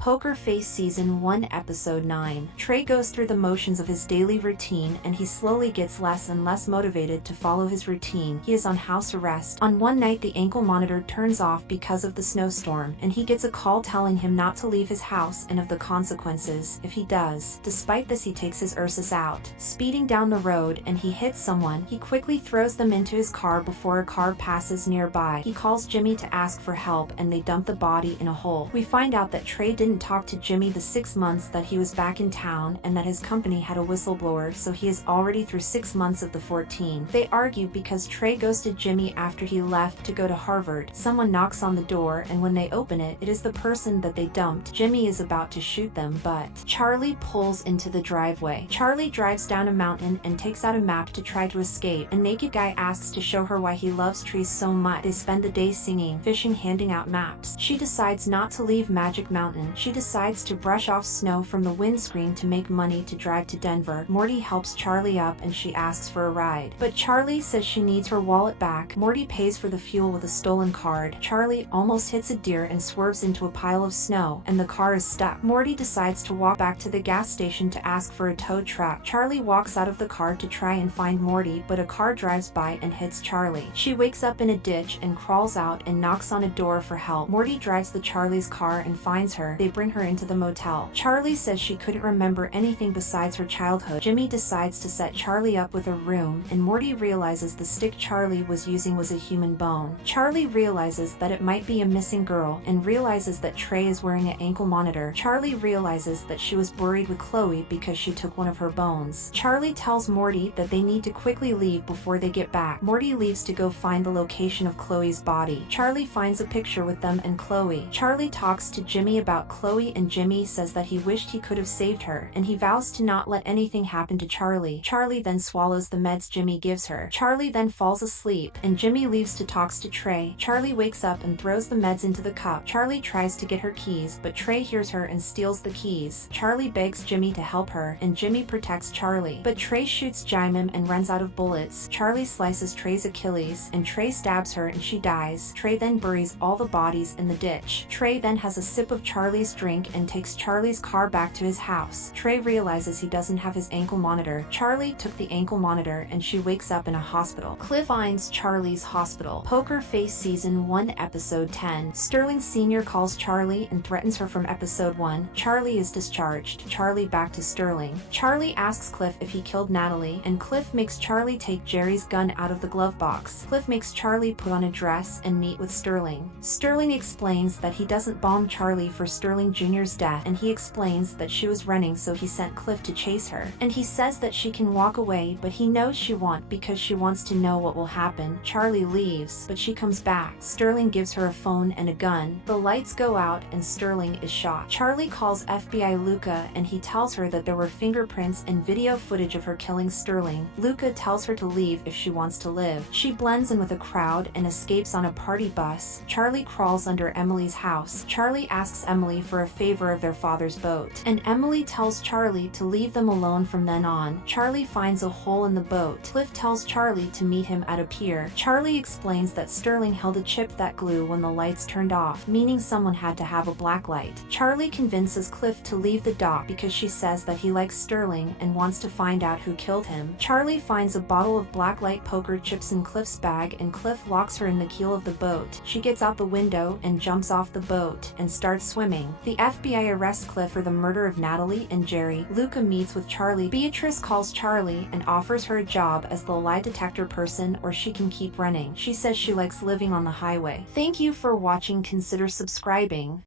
Poker Face Season 1 Episode 9. Trey goes through the motions of his daily routine and he slowly gets less and less motivated to follow his routine. He is on house arrest. On one night the ankle monitor turns off because of the snowstorm and he gets a call telling him not to leave his house and of the consequences if he does. Despite this he takes his Ursus out, speeding down the road, and he hits someone. He quickly throws them into his car before a car passes nearby. He calls Jimmy to ask for help and they dump the body in a hole. We find out that Trey didn't talk to Jimmy the 6 months that he was back in town and that his company had a whistleblower, so he is already through 6 months of the 14. They argue because Trey ghosted Jimmy after he left to go to Harvard. Someone knocks on the door and when they open it, it is the person that they dumped. Jimmy is about to shoot them, but Charlie pulls into the driveway. Charlie drives down a mountain and takes out a map to try to escape. A naked guy asks to show her why he loves trees so much. They spend the day singing, fishing, handing out maps. She decides not to leave Magic Mountain. She decides to brush off snow from the windscreen to make money to drive to Denver. Morty helps Charlie up and she asks for a ride, but Charlie says she needs her wallet back. Morty pays for the fuel with a stolen card. Charlie almost hits a deer and swerves into a pile of snow, and the car is stuck. Morty decides to walk back to the gas station to ask for a tow truck. Charlie walks out of the car to try and find Morty, but a car drives by and hits Charlie. She wakes up in a ditch and crawls out and knocks on a door for help. Morty drives the Charlie's car and finds her. They bring her into the motel. Charlie says she couldn't remember anything besides her childhood. Jimmy decides to set Charlie up with a room, and Morty realizes the stick Charlie was using was a human bone. Charlie realizes that it might be a missing girl and realizes that Trey is wearing an ankle monitor. Charlie realizes that she was buried with Chloe because she took one of her bones. Charlie tells Morty that they need to quickly leave before they get back. Morty leaves to go find the location of Chloe's body. Charlie finds a picture with them and Chloe. Charlie talks to Jimmy about Chloe and Jimmy says that he wished he could have saved her, and he vows to not let anything happen to Charlie. Charlie then swallows the meds Jimmy gives her. Charlie then falls asleep, and Jimmy leaves to talk to Trey. Charlie wakes up and throws the meds into the cup. Charlie tries to get her keys, but Trey hears her and steals the keys. Charlie begs Jimmy to help her, and Jimmy protects Charlie, but Trey shoots Jimmy and runs out of bullets. Charlie slices Trey's Achilles, and Trey stabs her and she dies. Trey then buries all the bodies in the ditch. Trey then has a sip of Charlie's drink and takes Charlie's car back to his house. Trey realizes he doesn't have his ankle monitor. Charlie took the ankle monitor and she wakes up in a hospital. Cliff finds Charlie's hospital. Poker Face Season 1 Episode 10. Sterling Sr. calls Charlie and threatens her from Episode 1. Charlie is discharged. Charlie back to Sterling. Charlie asks Cliff if he killed Natalie, and Cliff makes Charlie take Jerry's gun out of the glove box. Cliff makes Charlie put on a dress and meet with Sterling. Sterling explains that he doesn't bomb Charlie for Sterling Jr.'s death, and he explains that she was running so he sent Cliff to chase her. And he says that she can walk away, but he knows she won't because she wants to know what will happen. Charlie leaves, but she comes back. Sterling gives her a phone and a gun. The lights go out and Sterling is shot. Charlie calls FBI Luca and he tells her that there were fingerprints and video footage of her killing Sterling. Luca tells her to leave if she wants to live. She blends in with a crowd and escapes on a party bus. Charlie crawls under Emily's house. Charlie asks Emily for a favor of their father's boat, and Emily tells Charlie to leave them alone from then on. Charlie finds a hole in the boat. Cliff tells Charlie to meet him at a pier. Charlie explains that Sterling held a chip that glue when the lights turned off, meaning someone had to have a black light. Charlie convinces Cliff to leave the dock because she says that he likes Sterling and wants to find out who killed him. Charlie finds a bottle of blacklight poker chips in Cliff's bag and Cliff locks her in the keel of the boat. She gets out the window and jumps off the boat and starts swimming. The FBI arrests Cliff for the murder of Natalie and Jerry. Luca meets with Charlie. Beatrice calls Charlie and offers her a job as the lie detector person, or she can keep running. She says she likes living on the highway. Thank you for watching. Consider subscribing.